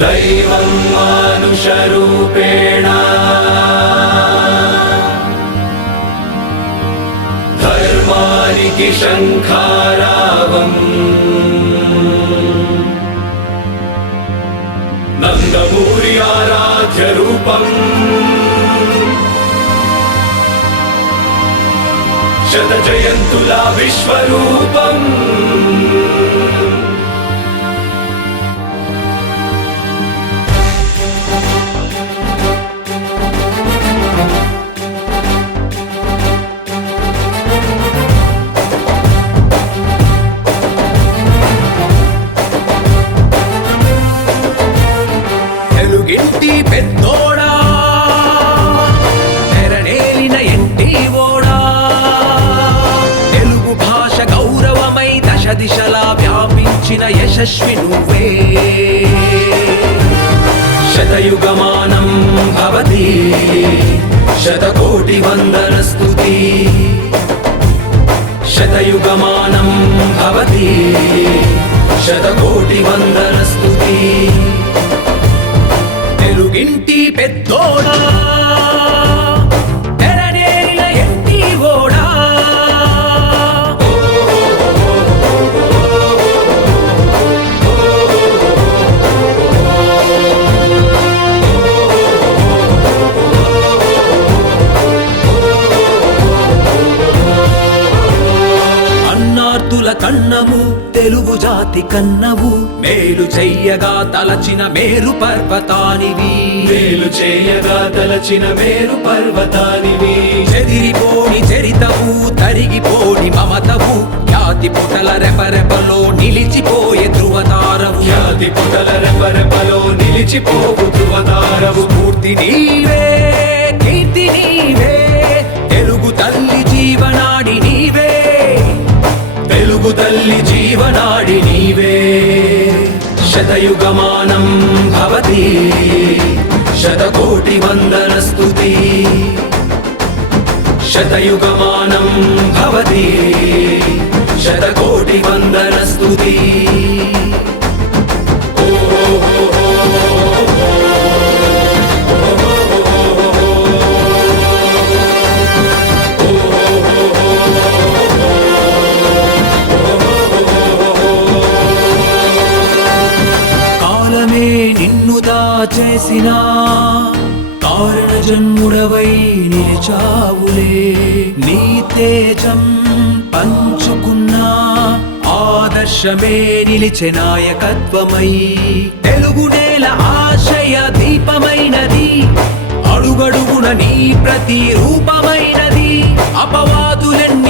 దైవం మానుషరూపేణ. ధర్మానికి శంఖారావం. నందమూరి ఆరాధ్య రూపం. శత జయంతుల విశ్వరూపం. వ్యాపించిన యశస్వి నువ్వే. శతయుగమానం భవతి. శతకోటి వందన స్థుతి శతయుగమానం భవతి. శతకోటి వందన స్థుతి తెలుగింటి పెద్దోడా. కన్నము తెలుగు జాతి కన్నవు. మేలు చెయ్యగా తలచిన మేరు పర్వతానివి. మేలు చేయగా తలచిన మేరు పర్వతానివి. చెదిరిపోని చరితవు తరిగిపోని మమతవు. జాతి పుటల రెపరెపలో నిలిచిపోయే ధృవతారవు ఖ్యాతి పుటల రెపరెపలో నిలిచిపోవు ధృవతారవు స్ఫూర్తి నీవే. జీవనాడి నీవే. శతయుగమానం భవతి. శతకోటి వందన స్తుతి. శతయుగమానం భవతి. శతకోటి వందన స్తుతి. చేసినా దాచేసిన కారణ జన్ముడవై నిలిచావులే. నీ తేజం పంచుకున్న ఆదర్శమే నిలిచె నాయకత్వమై. తెలుగు నేల ఆశయ దీపమైనది. అడుగడుగున నీ ప్రతి రూపమైనది. అపవాదులన్నీ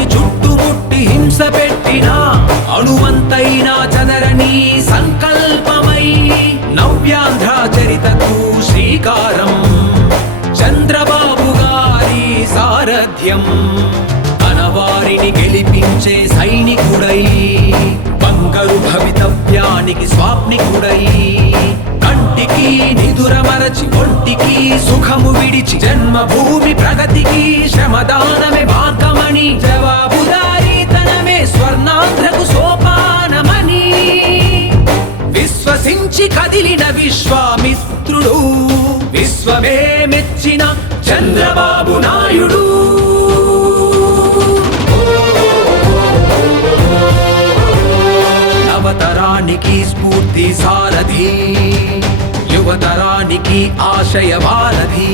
పెట్టినా అణువంతైనా చదరని సంకల్పమై నవ్యాంధ్ర చరితకు శ్రీకారం. చంద్రబాబు గారి సారథ్యం అనవారిని గెలిపించే సైనికుడై బంగారు భవితవ్యానికి స్వాప్నికుడై కంటికి నిదురమరచి ఒంటికి సుఖము విడిచి జన్మభూమి ప్రగతికి శ్రమదానమే విశ్వమే మెచ్చిన చంద్రబాబు నాయుడు. నవతరానికి స్ఫూర్తి సారథి యువతరానికి ఆశయ వారధి.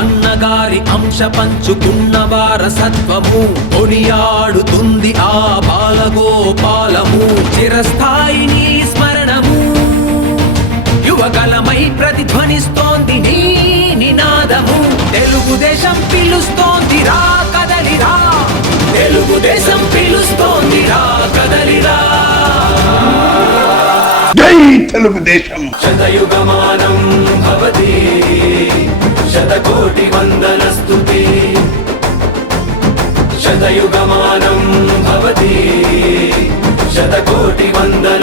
అన్నగారి అంశ పంచుకున్న వారసత్వము కొనియాడుతుంది ఆ బాలగోపాలము. చిరస్థాయిని యువకలమై ప్రతిధ్వనిస్తోంది నీ నినాదము. తెలుగుదేశం పిలుస్తోంది రా కదలిరా తెలుగుదేశం పిలుస్తోంది రా కదలిరా జై తెలుగుదేశం. శతయుగమానం భవతి. శతకోటి వందన స్తుతి శతయుగమానం భవతి. శతకోటి వందన